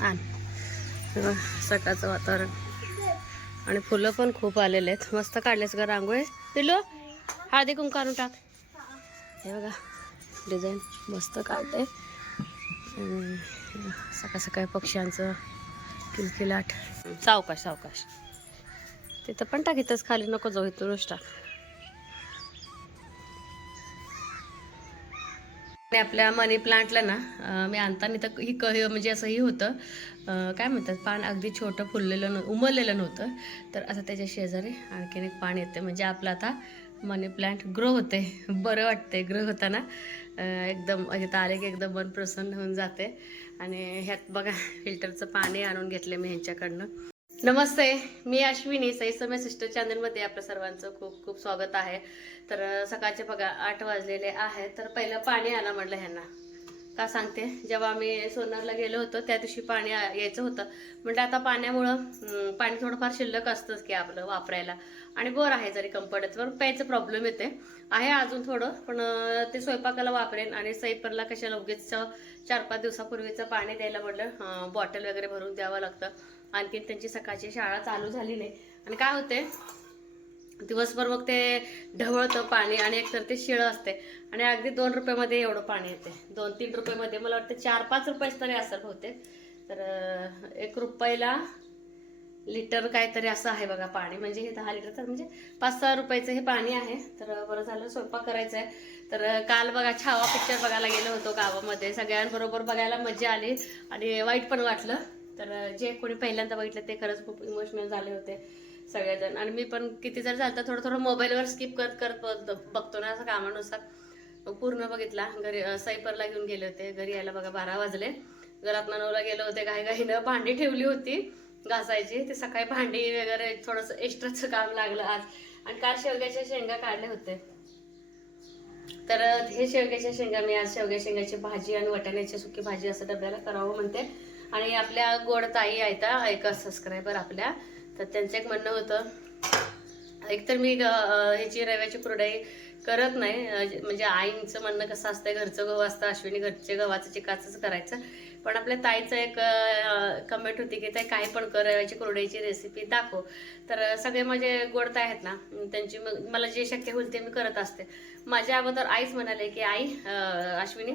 आण. सकाळचं वातावरण. आणि फुलं पण खूप आलेले आहेत. मस्त काढलेस का रांगोळी. पिलो हळदी कुंक आणून टाक. हे बघा डिझाईन मस्त काढते. सकाळ सकाळी पक्ष्यांचं किलकिलाट. सावकाश सावकाश. तिथं पण टाक इथंच खाली नको जाऊ इथूनच टाक. आणि आपल्या मनी प्लांटला ना मी आणताना तर ही क म्हणजे असं ही होतं काय म्हणतात पान अगदी छोटं फुललेलं न उमललेलं नव्हतं. तर आता त्याच्या शेजारी आणखीन एक पान येते. म्हणजे आपलं आता मनी प्लांट ग्रो होते. बरं वाटते ग्रो होताना. एकदम इथं आले की एकदम मन प्रसन्न होऊन जाते. आणि ह्यात बघा फिल्टरचं पाणी आणून घेतले मी ह्यांच्याकडनं. नमस्ते मी अश्विनी सई समय सिस्टर चॅनलमध्ये आपल्या सर्वांचं खूप खूप स्वागत आहे. तर सकाळचे बघा आठ वाजलेले आहेत. तर पहिलं पाणी आलं म्हटलं ह्यांना. का सांगते? जेव्हा आम्ही सोनारला गेलो होतो त्या दिवशी पाणी आ- यायचं होतं. म्हटलं आता पाण्यामुळं पाणी थोडंफार शिल्लक असतंच की आपलं वापरायला. आणि बोर आहे जरी कंपनीचं पण प्यायचं प्रॉब्लेम येते. आहे अजून थोडं पण ते स्वयंपाकाला वापरेन आणि सैपरला कशाला उगीच चार पाच दिवसापूर्वीचं पाणी द्यायला म्हटलं बॉटल वगैरे भरून द्यावं लागतं. आणखीन त्यांची सकाळची शाळा चालू झाली नाही. आणि काय होते दिवसभर मग ते ढवळतं पाणी आणि एकतर ते शिळं असते. आणि अगदी दोन रुपयामध्ये एवढं पाणी येते. दोन तीन रुपयामध्ये मला वाटतं चार पाच रुपयेच तरी असं होते तर एक रुपयाला लिटर काहीतरी असं आहे बघा पाणी. म्हणजे हे दहा लिटर तर म्हणजे पाच सहा रुपयाचं हे पाणी आहे. तर बरं झालं स्वयंपाक करायचं आहे तर काल बघा छावा पिक्चर बघायला गेलो होतो गावामध्ये. सगळ्यांबरोबर बघायला मजा आली आणि वाईट पण वाटलं. तर जे कोणी पहिल्यांदा बघितलं ते खरंच खूप इमोशनल झाले होते सगळेजण. आणि मी पण किती जर झालं तर थोडं थोडं मोबाईलवर स्किप करत करत बघतो ना असं कामानुसार. पूर्ण बघितला. घरी सैपरला घेऊन गेले होते. घरी यायला बघा बारा वाजले. घरात नऊला गेले होते. काही काहीनं भांडी ठेवली होती घासायची. ते सकाळी भांडी वगैरे थोडंसं एक्स्ट्राचं काम लागलं आज. आणि काल शेवग्याच्या शेंगा काढले होते. तर हे शेवग्याच्या शेंगा मी आज शेवग्या शेंगाची भाजी आणि वाटाण्याची सुकी भाजी असं डब्याला करावं म्हणते. आणि आपल्या गोड ताई आहेत हा, सबस्क्रायबर आपल्या. तर त्यांचं एक म्हणणं होतं एक तर मी ह्याची रव्याची कुरडाई करत नाही म्हणजे आईंचं म्हणणं कसं असतं घरचं गहू असतं अश्विनी घरचे गव्हाचं चिकाचंच करायचं. पण आपल्या ताईचं एक कमेंट होती की ताई काही पण कर रव्याची कुरडईची रेसिपी दाखव. तर सगळे माझे गोडता आहेत ना त्यांची मग मला जे शक्य होईल ते मी करत असते. माझ्या अगोदर आईच म्हणाले की आई अश्विनी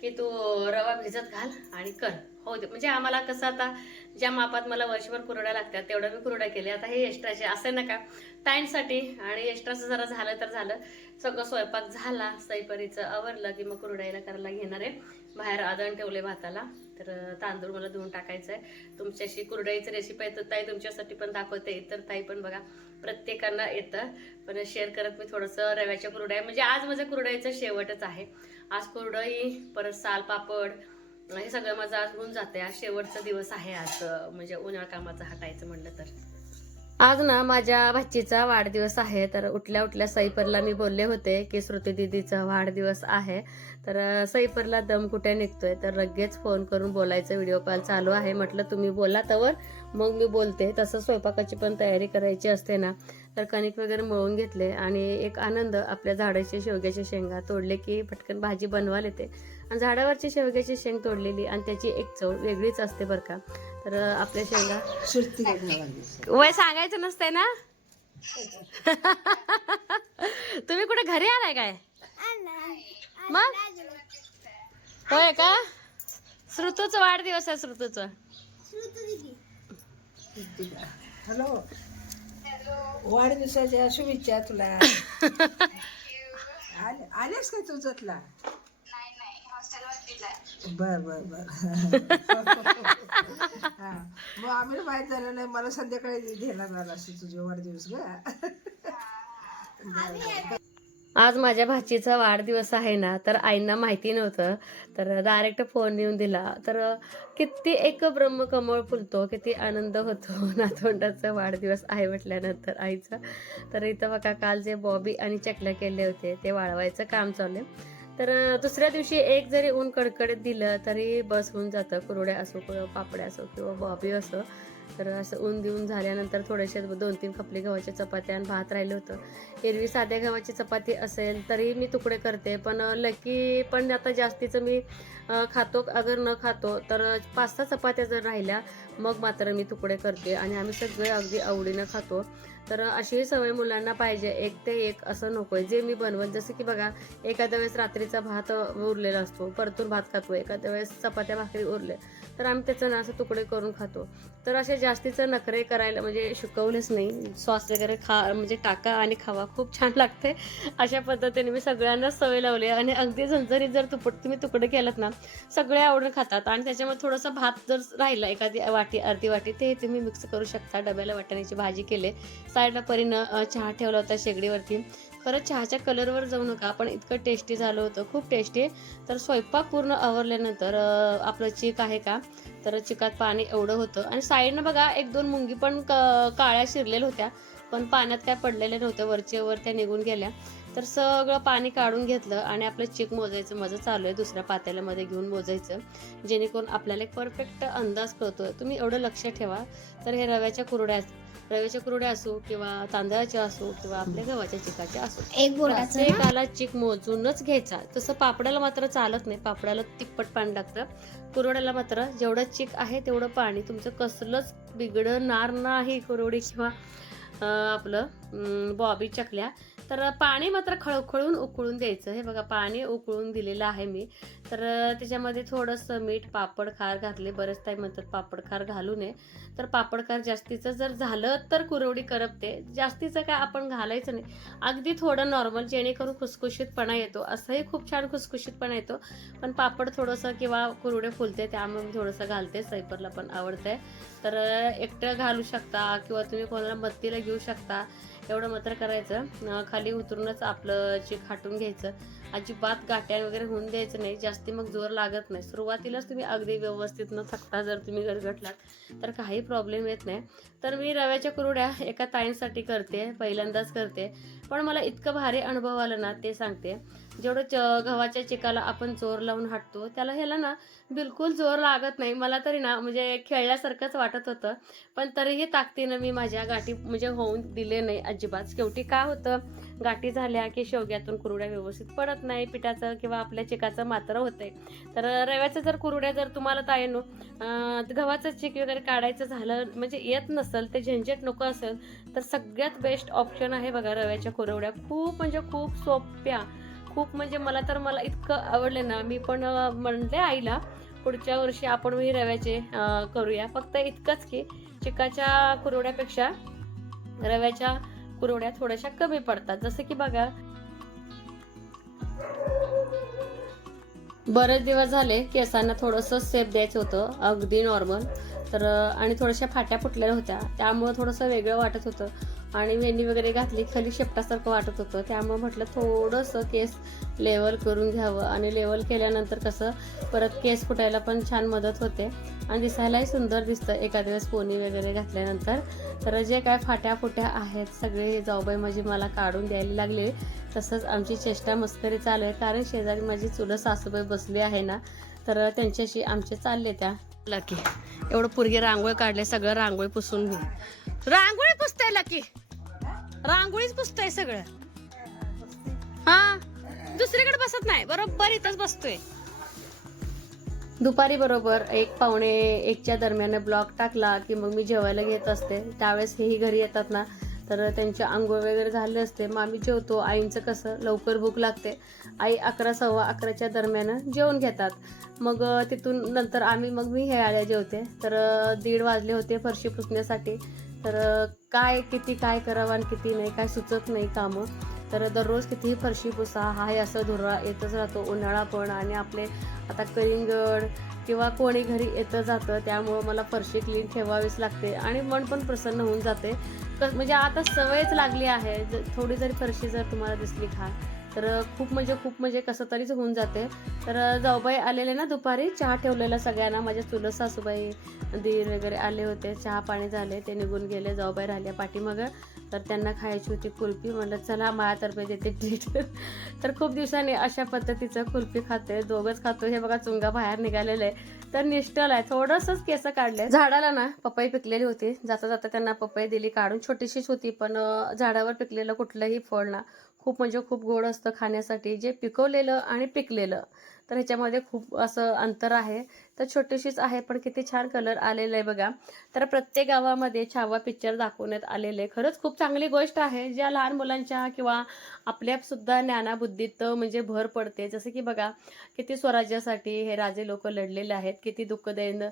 की तू रवा भिजत घाल आणि कर. हो दे म्हणजे आम्हाला कसं आता ज्या मापात मला वर्षभर कुरड्या लागतात तेवढं मी कुरड्या केल्या. आता हे एक्स्ट्राचे असं नका टाईमसाठी आणि एक्स्ट्राचं जरा झालं तर झालं. सगळं स्वयंपाक झाला सईपरीचं आवरलं की मग कुरडायला करायला घेणार आहे. बाहेर आदण ठेवले भाताला. तर तांदूळ मला धुवून टाकायचं आहे तुमच्याशी कुरड्याची रेसिपी आहे तर ताई तुमच्यासाठी पण दाखवते. इतर ताई पण बघा प्रत्येकांना येतं. पण शेअर करत मी थोडंसं रव्याच्या कुरड्या. म्हणजे आज माझं कुरड्याचं शेवटच आहे. आज कुरडई परत साल पापड हे सगळं माझं आज होऊन जाते आज शेवटचा दिवस आहे आज म्हणजे उन्हाळ कामाचं हटायचं म्हणलं तर. आज ना माझ्या भाचीचा वाढदिवस आहे तर उठल्या उठल्या सईपरला मी बोलले होते की श्रुती दिदीचा वाढदिवस आहे. तर सईपरला दम कुठे निघतोय? तर लगेच फोन करून बोलायचं. व्हिडिओ कॉल चालू आहे. म्हटलं तुम्ही बोला तवर मग मी बोलते. तसं स्वयंपाकाची पण तयारी करायची असते ना. तर कणिक वगैरे मळून घेतले आणि एक आनंद आपल्या झाडाचे शेवग्याचे शेंगा तोडले की पटकन भाजी बनवायला येते. आणि झाडावरची शेवग्याची शेंग तोडलेली आणि त्याची एक चव वेगळीच असते बरं का. तर आपल्या शेंगा. वय सांगायचं नसतंय ना? तुम्ही कुठे घरी आलाय काय? मग? होय का? श्रुतूचा वाढदिवस आहे श्रुतूचा हॅलो वाढदिवसाच्या शुभेच्छा तुला. आले- आलेस काय तुझतला बर बर बर. हा. मग आम्ही माहीत झालं नाही. मला संध्याकाळी घेणार झाला असतो तुझे वाढदिवस ग. आज माझ्या भाचीचा वाढदिवस आहे ना तर आईंना माहिती नव्हतं. तर डायरेक्ट फोन येऊन दिला. तर किती एक ब्रह्मकमळ फुलतो किती आनंद होतो. नातवंडाचा वाढदिवस आहे म्हटल्यानंतर आईचा. तर इथं बघा काल जे बॉबी आणि चकल्या केले होते ते वाळवायचं काम चालू आहे. तर दुसऱ्या दिवशी एक जरी ऊन कडकडीत दिलं तरी बस होऊन जातं कुरड्या असो किंवा पापड्या असो किंवा बॉबी असो. तर असं ऊन देऊन झाल्यानंतर थोडेसे दोन तीन खपली गव्हाच्या चपात्या आणि भात राहिलं होतं. एरवी साध्या गव्हाची चपाती असेल तरी मी तुकडे करते पण लकी पण आता जास्तीचं मी खातो अगर न खातो तर पाच सहा चपात्या जर राहिल्या मग मात्र मी तुकडे करते आणि आम्ही सगळे अगदी आवडीनं खातो. तर अशीही सवय मुलांना पाहिजे एक ते एक असं नको. आहे जे मी बनवत जसं की बघा एखाद्या वेळेस रात्रीचा भात उरलेला असतो परतून भात खातो एखाद्या वेळेस चपात्या भाकरी उरले तर आम्ही त्याचं ना असं तुकडे करून खातो. तर असे जास्तीचं नखरे करायला म्हणजे शिकवलेच नाही. सॉस वगैरे खा म्हणजे टाका आणि खावा. खूप छान लागते. अशा पद्धतीने मी सगळ्यांनाच सवय लावली आणि अगदी झंझरीत जर तुपट तुम्ही तुकडे केलात ना सगळे आवडून खातात. आणि त्याच्यामध्ये थोडंसं भात जर राहिला एखादी वाटी अर्धी वाटी ते तुम्ही मिक्स करू शकता. डब्याला वाटण्याची भाजी केले. साईडला परीनं चहा ठेवला होता शेगडीवरती. परत चहाच्या कलरवर जाऊ नका. आपण इतकं टेस्टी झालं होतं. खूप टेस्टी तर स्वयंपाक पूर्ण आवरल्यानंतर आपलं चीक आहे का? तर चिकात पाणी एवढं होतं. आणि साईडनं बघा एक दोन मुंगी पण क- काळ्या शिरलेल्या होत्या. पण पाण्यात काय पडलेल्या नव्हत्या वरचे वर त्या निघून गेल्या. तर सगळं पाणी काढून घेतलं आणि आपलं चिक मोजायचं माझं चालू आहे दुसऱ्या पातेल्यामध्ये घेऊन मोजायचं. जेणेकरून आपल्याला एक परफेक्ट अंदाज कळतो तुम्ही एवढं लक्ष ठेवा. तर हे रव्याच्या कुरड्या रव्याच्या कुरड्या असो किंवा तांदळाच्या असो किंवा आपल्या गव्हाच्या चिकाच्या असो. एक? प्रत्येकाला चिक मोजूनच घ्यायचा. तसं पापडाला मात्र चालत नाही. पापडाला तिप्पट पाणी लागतं. कुरवड्याला मात्र जेवढं चिक आहे तेवढं पाणी. तुमचं कसलंच बिघडणार नाही कुरवडी किंवा आपलं बॉबी चकल्या. तर पाणी मात्र खळखळून उकळून द्यायचं. हे बघा पाणी उकळून दिलेलं आहे मी. तर त्याच्यामध्ये थोडंसं मीठ पापड खार घातले. बरेच टाईम म्हणतात पापड खार घालू नये. तर पापड खार जास्तीचं जर झालं तर कुरवडी करपते. जास्तीचं काय आपण घालायचं नाही. अगदी थोडं नॉर्मल जेणेकरून खुसखुशीतपणा येतो. असंही खूप छान खुसखुशीतपणा येतो. पण पापड थोडंसं किंवा कुरवडे फुलते त्यामुळे मी थोडंसं घालते. सैपरला पण आवडतंय. तर एकटं घालू शकता किंवा तुम्ही कोणाला मत्तीला घेऊ शकता. एवढं मात्र करायचं. खाली उतरूनच आपलं जे खाटून घ्यायचं. अजिबात गाठ्या वगैरे होऊन द्यायचं नाही. जास्ती मग जोर लागत नाही. सुरुवातीलाच तुम्ही अगदी व्यवस्थित न थकता जर तुम्ही गरगटलात तर काही प्रॉब्लेम येत नाही. तर मी रव्याच्या कुरड्या एका ताईंसाठी करते. पहिल्यांदाच करते. पण मला इतकं भारी अनुभव आला ना ते सांगते. जेवढं च गव्हाच्या चिकाला आपण जोर लावून हाटतो त्याला ह्याला ना बिलकुल जोर लागत नाही. मला तरी ना म्हणजे खेळल्यासारखंच वाटत होतं. पण तरीही ताकदीनं मी माझ्या गाठी म्हणजे होऊन दिले नाही अजिबात. शेवटी काय होतं? गाठी झाल्या की शेवग्यातून कुरड्या व्यवस्थित पडत नाही. पिठाचं किंवा आपल्या चिकाचं मात्र होतंय. तर रव्याचं जर कुरड्या जर तुम्हाला तायनो गव्हाचं चिक वगैरे काढायचं झालं म्हणजे येत नसेल ते झंझट नको असेल तर सगळ्यात बेस्ट ऑप्शन आहे बघा रव्याच्या कुरवड्या. खूप म्हणजे खूप सोप्या. खूप म्हणजे मला तर मला इतकं आवडलं ना. मी पण म्हणते म्हणले आईला पुढच्या वर्षी आपण मी रव्याचे करूया. फक्त इतकंच की चिकाच्या कुरवड्यापेक्षा रव्याच्या कुरवड्या थोड्याशा कमी पडतात. जसं की बघा बरेच दिवस झाले केसांना थोडंसं सेप द्यायचं होतं अगदी नॉर्मल तर आणि थोड्याशा फाट्या फुटलेल्या होत्या. त्यामुळं थोडंसं वेगळं वाटत होतं. आणि वेणी वगैरे घातली खाली शेपटासारखं वाटत होतं. त्यामुळे म्हटलं थोडंसं केस लेवल करून घ्यावं. आणि लेवल केल्यानंतर कसं परत केस फुटायला पण छान मदत होते. आणि दिसायलाही सुंदर दिसतं एखाद्या वेळेस पोनी वगैरे घातल्यानंतर. तर जे काय फाट्या फुट्या आहेत सगळे जाऊबाई माझी मला काढून द्यायला लागले. तसंच आमची चेष्टा मस्करी चालू आहे. कारण शेजारी माझी चुलं सासूबाई बसली आहे ना तर त्यांच्याशी आमचे चालले त्या. लकी एवढं पुरगे रांगोळी काढले सगळं रांगोळी पुसून मी रांगोळी पुसताय लकी रांगोळीच पुसताय सगळं. हा? दुसरीकडे बसत नाही. बरोबर इथंच बसतोय. दुपारी बरोबर एक पावणे एकच्या दरम्यान ब्लॉक टाकला की मग मी जेवायला घेत असते. त्यावेळेस हेही घरी येतात ना. तर त्यांचे आंघोळ वगैरे झाले असते. मग आम्ही जेवतो. आईंचं कसं लवकर भूक लागते. आई अकरा सव्वा अकराच्या दरम्यान जेवण घेतात. मग तिथून नंतर आम्ही मग मी हे आल्या जेवते. तर दीड वाजले होते फरशी पुसण्यासाठी. तर काय किती काय करावं आणि किती नाही काय सुचत नाही कामं. तर दररोज कितीही फरशी पुसा हा हे असं धुरा येतच राहतो. उन्हाळा पण आणि आपले आता कलिंगड किंवा कोणी घरी येतं जातं त्यामुळं मला फरशी क्लीन ठेवावीच लागते आणि मन पण प्रसन्न होऊन जाते. क- म्हणजे आता सवयच लागली आहे. ज- थोडी जरी फरशी जर तुम्हाला दिसली खा तर खूप म्हणजे खूप म्हणजे कसं तरीच होऊन जाते. तर जाऊबाई आलेले ना दुपारी चहा ठेवलेला सगळ्यांना. माझ्या चुलत सासूबाई दीर वगैरे आले होते. चहा पाणी झाले ते निघून गेले. जाऊबाई राहिल्या पाठीमागं. तर त्यांना खायची होती कुल्फी. म्हणलं चला माझ्यातर्फे देते ट्रीट तर खूप दिवसांनी अशा पद्धतीचं कुल्फी खाते. दोघंच खातो. हे बघा चुंगा बाहेर निघालेलं. आहे तर निष्ठल आहे. थोडंसंच केस काढले झाडाला ना पपई पिकलेली होती. जाता जाता त्यांना पपई दिली काढून छोटीशीच होती पण झाडावर पिकलेलं कुठलंही फळ ना खूप म्हणजे खूप गोड असतं खाण्यासाठी. जे पिकवलेलं आणि पिकलेलं तर ह्याच्यामध्ये खूप असं अंतर आहे. तर छोटीशीच आहे पण किती छान कलर आलेलं आहे बघा. तर प्रत्येक गावामध्ये छावा पिक्चर दाखवण्यात आलेले खरंच खूप चांगली गोष्ट आहे. ज्या लहान मुलांच्या किंवा आपल्यासुद्धा ज्ञानाबुद्धीत म्हणजे भर पडते. जसं की बघा किती स्वराज्यासाठी हे राजे लोक लढलेले आहेत. किती दुःखदैन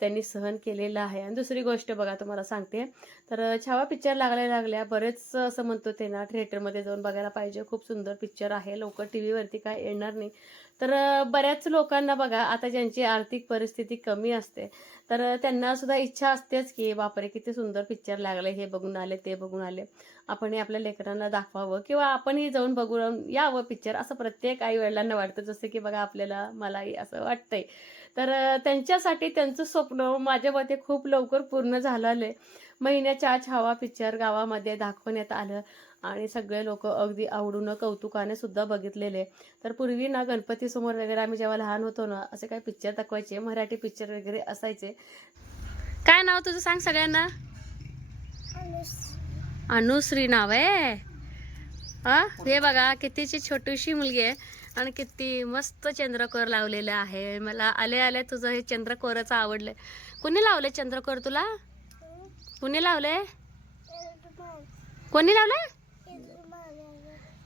त्यांनी सहन केलेलं आहे. आणि दुसरी गोष्ट बघा तुम्हाला सांगते. तर छावा पिक्चर लागल्या लागल्या बरेच असं म्हणतो ते ना थिएटरमध्ये जाऊन बघायला पाहिजे. खूप सुंदर पिक्चर आहे. लोक टी व्हीवरती काय येणार नाही. तर बऱ्याच लोकांना बघा आता ज्यांची आर्थिक परिस्थिती कमी असते तर त्यांना सुद्धा इच्छा असतेच की बापरे किती सुंदर पिक्चर लागले. हे बघून आले ते बघून आले. आपण हे आपल्या लेकरांना दाखवावं. किंवा आपणही जाऊन बघून यावं पिक्चर असं प्रत्येक आई वडिलांना वाटतं. जसं की बघा आपल्याला मलाही असं वाटतंय. तर त्यांच्यासाठी त्यांचं स्वप्न माझ्या मते खूप लवकर पूर्ण झालेलं आहे. महिन्याच्या आत छावा पिक्चर गावामध्ये दाखवण्यात आलं आणि सगळे लोक अगदी आवडून कौतुकाने सुद्धा बघितलेले तर पूर्वी ना गणपती समोर वगैरे आम्ही जेव्हा लहान होतो ना असे काही पिक्चर दाखवायचे मराठी पिक्चर वगैरे असायचे. काय नाव तुझं सांग सगळ्यांना? अनुश्री. नाव आहे. हा हे बघा कितीची छोटीशी मुलगी आहे. आणि किती मस्त चंद्रकोर लावलेलं आहे. मला आले आले तुझं हे चंद्रकोरच आवडलंय. कुणी लावलंय चंद्रकोर तुला? कुणी लावलंय? कोणी लावलंय?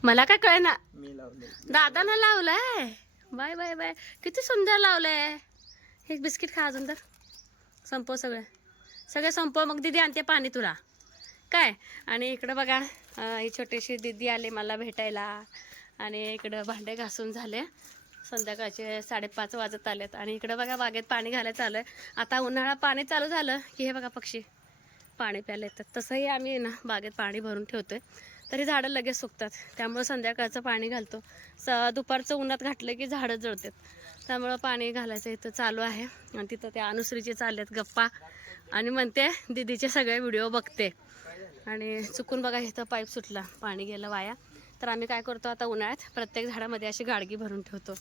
मला काय कळेना. दादानं लावलंय. Bye bye bye. किती सुंदर लावलंय. हे बिस्किट खा अजून तर. संपव सगळं. सगळं संपव मग दिदी आणते पाणी तुला. काय? आणि इकडं बघा ही छोटीशी दिदी आली मला भेटायला. आणि इकडं भांडे घासून झाले. संध्याकाळचे साडेपाच वाजत आलेत. आणि इकडं बघा बागेत पाणी घालायचं चालू आहे. आता उन्हाळा पाणी चालू झालं की हे बघा पक्षी पाणी प्यायला येतात. तसंही आम्ही ना बागेत पाणी भरून ठेवतोय. तरी झाडं लगेच सुकतात. त्यामुळं संध्याकाळचं पाणी घालतो. स दुपारचं उन्हात घातलं की झाडं जळतात. त्यामुळं पाणी घालायचं इथं चालू आहे. आणि तिथं त्या अनुसरीचे चालल्यात गप्पा. आणि म्हणते दिदीचे सगळे व्हिडिओ बघते. आणि चुकून बघा इथं पाईप सुटला. पाणी गेलं वाया. तर आम्ही काय करतो आता उन्हाळ्यात प्रत्येक झाडामध्ये अशी गाडगी भरून ठेवतो.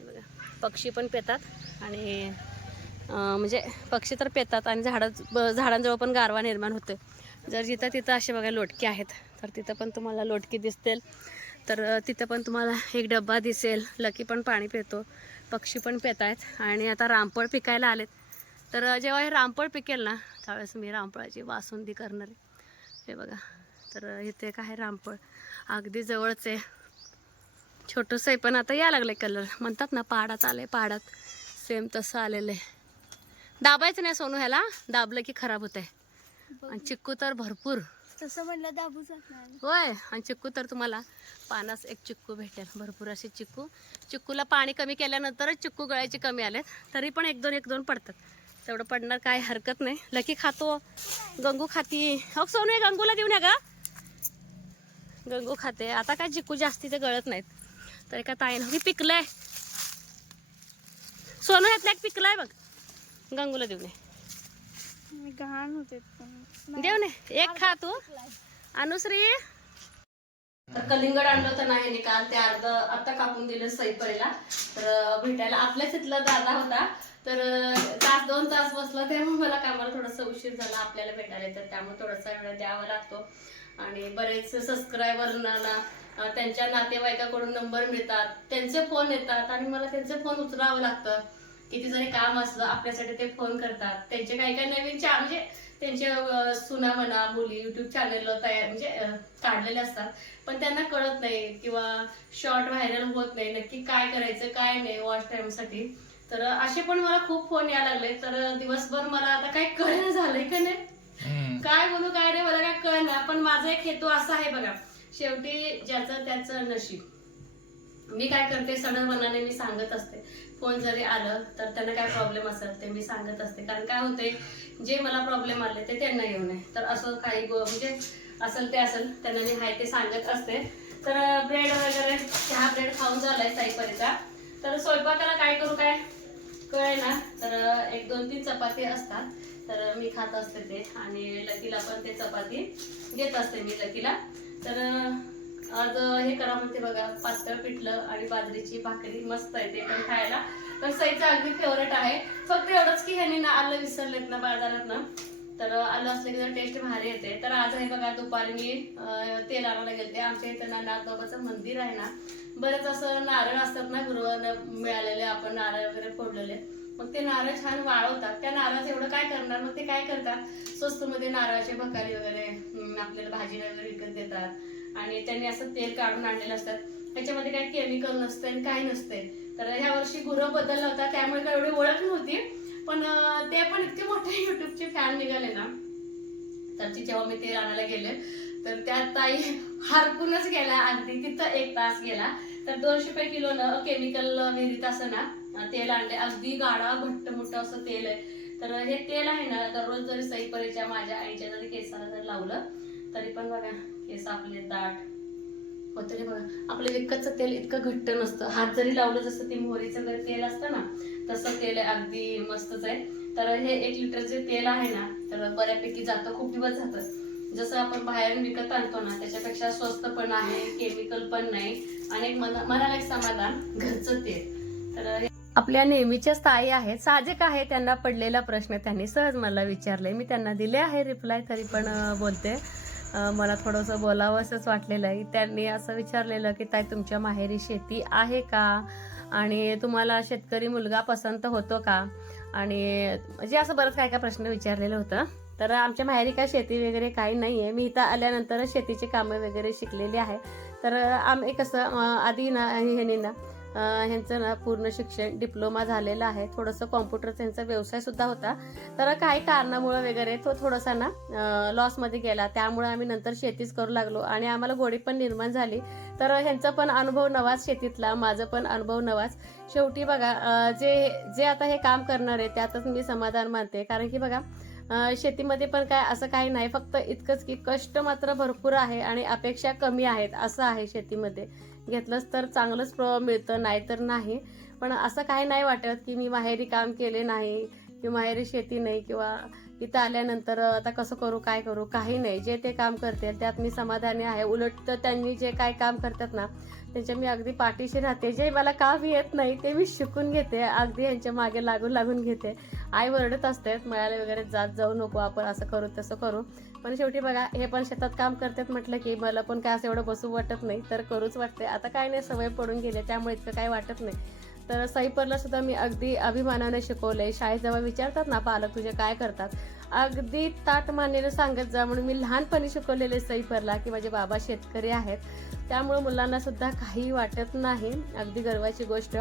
बघा पक्षी पण पेतात आणि म्हणजे पक्षी तर पेतात आणि झाडं ब- झाडांजवळ पण गारवा निर्माण होते जर जिथं तिथं असे बघा लोटके आहेत तर तिथं पण तुम्हाला लोटकी दिसतील. तर तिथं पण तुम्हाला एक डब्बा दिसेल लकी पण पाणी पितो पक्षी पण पेत आहेत. आणि आता रामफळ पिकायला आलेत. तर जेव्हा हे रामफळ पिकेल ना त्यावेळेस मी रामफळाची वासुंदी करणार आहे. हे बघा. तर इथे काय रामफळ. अगदी जवळच आहे. छोटंसं आहे पण आता या लागलं कलर म्हणतात ना पाडात आलंय पाडात. सेम तसं आलेलं आहे. दाबायचं नाही सोनू ह्याला. दाबलं की खराब होत आहे आणि चिक्कू तर भरपूर. तसं म्हणलं दाबू होय. आणि चिक्कू तर तुम्हाला पानास एक चिक्कू भेटेल. भरपूर असे चिक्कू. चिक्कूला पाणी कमी केल्यानंतरच चिक्कू गळायचे कमी आलेत. तरी पण एक दोन एक दोन पडतात. तेवढं पडणार काय हरकत नाही. लकी खातो. गंगू खाती. हो सोनू हे गंगूला देऊन या का गंगू खाते. आता काय चिक्कू जास्ती ते गळत नाहीत. तर एका ताईनं हे पिकलंय. सोनू एक पिकलंय बघ. गंगूला देऊन ये. घाण होते देऊ ने एक खा तू. अनुश्री. तर कलिंगड आणलं होतं नाही निकाल ते अर्ध आता कापून दिलं सईपरीला. तर भेटायला आपल्याच इथला दादा होता. तर तास दोन तास बसलं त्यामुळे मला कामाला थोडासा उशीर झाला आपल्याला भेटायला तर त्यामुळे थोडासा वेळ द्यावा लागतो. आणि बरेच सबस्क्रायबरना त्यांच्या नातेवाईकाकडून नंबर मिळतात त्यांचे फोन येतात आणि मला त्यांचे फोन उचलावं लागतं. किती जरी काम असलं आपल्यासाठी ते फोन करतात. त्यांचे काही काही नवीन चा म्हणजे त्यांचे सुना म्हणा मुली युट्यूब चॅनल तयार म्हणजे काढलेले असतात. पण त्यांना कळत नाही किंवा शॉर्ट व्हायरल होत नाही. नक्की काय करायचं काय नाही वॉच टाइमसाठी साठी. तर असे पण मला खूप फोन यायला लागले. तर दिवसभर मला आता काय कळणं झालंय का नाही? काय बोलू काय नाही मला काय कळणार पण माझा एक हेतू असा आहे बघा शेवटी ज्याचं त्याचं नशीब. मी काय करते सडन मनाने मी सांगत असते. फोन जरी आलं तर त्यांना काय प्रॉब्लेम असेल ते मी सांगत असते. कारण काय होते जे मला प्रॉब्लेम आले ते त्यांना येऊ नये. तर असं काही म्हणजे असेल ते असेल त्यांना मी हाय ते सांगत असते. तर ब्रेड वगैरे चहा ब्रेड खाऊन झालाय साईपरीचा तर स्वयंपाकाला काय करू काय? ना? तर एक दोन तीन चपाती असतात. तर मी खात असते ते. आणि लकीला पण ते चपाती देत असते मी लकीला. तर आज हे करा म्हणते बघा. पातळ पिठलं आणि बाजरीची भाकरी. मस्त आहे ते पण खायला. तर सईचं अगदी फेवरेट आहे. फक्त एवढंच की ह्यांनी ना आलं विसरलेत ना बाजारात ना. तर आलं असलं की जर टेस्ट भारी येते. तर आज हे बघा दुपारी मी तेल आणायला गेलते. आमच्या इथं ना नागबाबाचं मंदिर आहे ना. बरंच असं नारळ असतात ना गुरुवार मिळालेले आपण नारळ वगैरे फोडलेले. मग ते नारळ छान वाळवतात. त्या नारळाचं एवढं काय करणार? मग ते काय करतात? स्वस्तमध्ये नारळाचे भकारी वगैरे आपल्याला भाजी वगैरे विकत देतात. आणि त्यांनी असं तेल काढून आणलेलं असतात त्याच्यामध्ये काही केमिकल नसतं आणि काही नसते तर ह्या वर्षी गुरं बदलला होता. त्यामुळे काय एवढी ओळख नव्हती. पण ते पण इतके मोठे युट्यूबचे फॅन निघाले ना. तर जेव्हा मी तेल आणायला गेले तर त्या ताई हरकूनच गेला अगदी तिथं एक तास गेला. तर दोनशे रुपये किलो न केमिकल विहिरीत असं ना तेल आणले. अगदी गाडा घट्ट मोठं असं तेल आहे. तर हे तेल आहे ना दररोज जरी सईपरीच्या माझ्या आईच्या जरी केसाला जर लावलं तरी पण बघा केस आपले दाट. होते बघा. आपलं विकतचं तेल इतकं घट्ट नसतं. हात जरी लावलं जसं ते मोहरीचं जरी तेल असतं ना तसं तेल आहे. अगदी मस्तच आहे. तर हे एक लिटर जे तेल आहे ना तर बऱ्यापैकी जातं. खूप दिवस जातं. जसं आपण बाहेरून विकत आणतो ना त्याच्यापेक्षा स्वस्त पण आहे केमिकल पण नाही आणि एक मनाला एक समाधान घरचं तेल तर आपल्या नेहमीच्या स्थायी आहेत साहजिक आहे त्यांना पडलेला प्रश्न. त्यांनी सहज मला विचारले मी त्यांना दिले आहे रिप्लाय तरी पण बोलते. मला थोडंसं बोलावंसंच वाटलेलं आहे. त्यांनी असं विचारलेलं की ताई तुमच्या माहेरी शेती आहे का? आणि तुम्हाला शेतकरी मुलगा पसंत होतो का? आणि म्हणजे असं बरंच काय काय प्रश्न विचारलेलं होतं. तर आमच्या माहेरी काय शेती वगैरे काही नाही आहे मी इथं आल्यानंतर शेतीची कामं वगैरे शिकलेली आहे. तर आम्ही कसं आधी ना ह्यांनी ना ह्यांचं ना पूर्ण शिक्षण डिप्लोमा झालेलं आहे. थोडंसं कॉम्प्युटर त्यांचा व्यवसायसुद्धा होता. तर काही कारणामुळं वगैरे तो थोडासा ना लॉसमध्ये गेला. त्यामुळे आम्ही नंतर शेतीच करू लागलो आणि आम्हाला गोडी पण निर्माण झाली. तर ह्यांचा पण अनुभव नवाच शेतीतला माझं पण अनुभव नवाच. शेवटी बघा जे जे आता हे काम करणार आहे त्यातच मी समाधान मानते. कारण की बघा शेतीमध्ये पण काय असं काही नाही. फक्त इतकंच की कष्ट मात्र भरपूर आहे आणि अपेक्षा कमी आहेत असं आहे शेतीमध्ये. घेतलंच तर चांगलंच प्रभाव मिळतं नाही तर नाही. पण असं काही नाही वाटत की मी माहेरी काम केले नाही की माहेरी शेती नाही किंवा इथं आल्यानंतर आता कसं करू काय करू काही नाही. जे ते काम करते त्यात मी समाधानी आहे. उलट तर त्यांनी जे काय काम करतात ना त्यांच्या मी अगदी पाठीशी राहते. जे मला काम येत नाही ते मी शिकून घेते. अगदी यांच्या मागे लागून लागून घेते. आई वरडत असते मळ्याला वगैरे जात जाऊ नको आपण असं करू तसं करू. पण शेवटी बघा हे पण शेतात काम करतात म्हटलं की मला पण काय असं एवढं बसू वाटत नाही. तर करूच वाटते. आता काय नाही सवय पडून गेले त्यामुळे इतकं काही वाटत नाही. तर साईपरला सुद्धा मी अगदी अभिमानाने शिकवले शाळेत जेव्हा विचारतात ना पालक तुझे काय करतात? अगदी ताट मानेनं सांगत जा म्हणून मी लहानपणी शिकवलेले सईपरला की माझे बाबा शेतकरी आहेत. त्यामुळं मुलांना सुद्धा काही वाटत नाही. अगदी गर्वाची गोष्ट.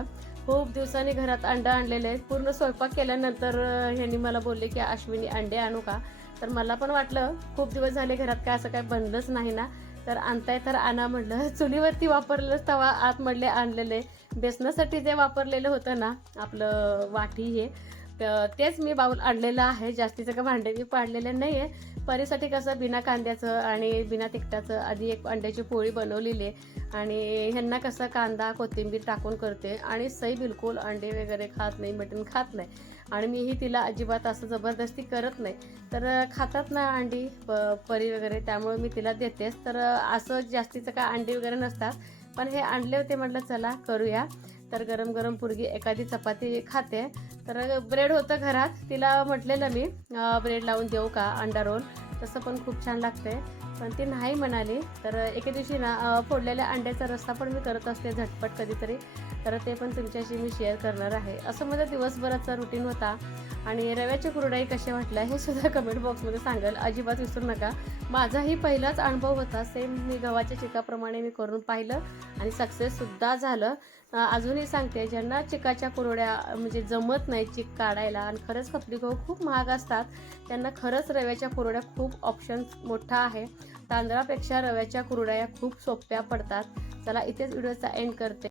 खूप दिवसांनी घरात अंडं आणलेले आहेत. पूर्ण स्वयंपाक केल्यानंतर ह्यांनी मला बोलले की अश्विनी अंडे आणू का? तर मला पण वाटलं खूप दिवस झाले घरात काय असं काय बनलंच नाही ना. तर आणताय तर आणा म्हटलं चुलीवरती वापरलंच तवा आतमधले आणलेले. बेसनासाठी जे वापरलेलं होतं ना आपलं वाटी हे तर तेच मी बाऊल आणलेलं आहे. जास्तीचं का भांडे मी पाडलेले नाही आहे परीसाठी कसं बिना कांद्याचं आणि बिना तिखटाचं आधी एक अंड्याची पोळी बनवलेली आहे. आणि ह्यांना कसं कांदा कोथिंबीर टाकून करते. आणि सई बिलकुल अंडे वगैरे खात नाही मटण खात नाही. आणि मीही तिला अजिबात असं जबरदस्ती करत नाही. तर खातात ना अंडी प परी वगैरे त्यामुळे मी तिला देतेच. तर असं जास्तीचं काय अंडी वगैरे नसतात. पण हे आणले होते म्हटलं चला करूया. तर गरम गरम पुरगी एखादी चपाती खाते. तर ब्रेड होतं घरात. तिला म्हटलेलं मी ब्रेड लावून देऊ का अंडा रोल तसं पण खूप छान लागते. पण ती नाही म्हणाली. तर एके दिवशी ना फोडलेल्या अंड्याचा रस्सा पण मी करत असते झटपट कधीतरी. तर ते पण तुमच्याशी मी शेअर करणार आहे. असं माझा दिवसभराचा रुटीन होता. आणि रव्याची कुरडाई कशा वाटल्या हे सुद्धा कमेंट बॉक्समध्ये सांगाल. अजिबात विसरू नका. माझाही पहिलाच अनुभव होता. सेम मी गव्हाच्या चिकाप्रमाणे मी करून पाहिलं आणि सक्सेससुद्धा झालं. अजूनही सांगते ज्यांना चिकाच्या कुरड्या म्हणजे जमत नाही चिक काढायला आणि खरंच खपली गहू खूप महाग असतात त्यांना खरंच रव्याच्या कुरड्या खूप ऑप्शन मोठा आहे. तांदळापेक्षा रव्याच्या कुरड्या खूप सोप्या पडतात. चला इथेच व्हिडिओचा एंड करते.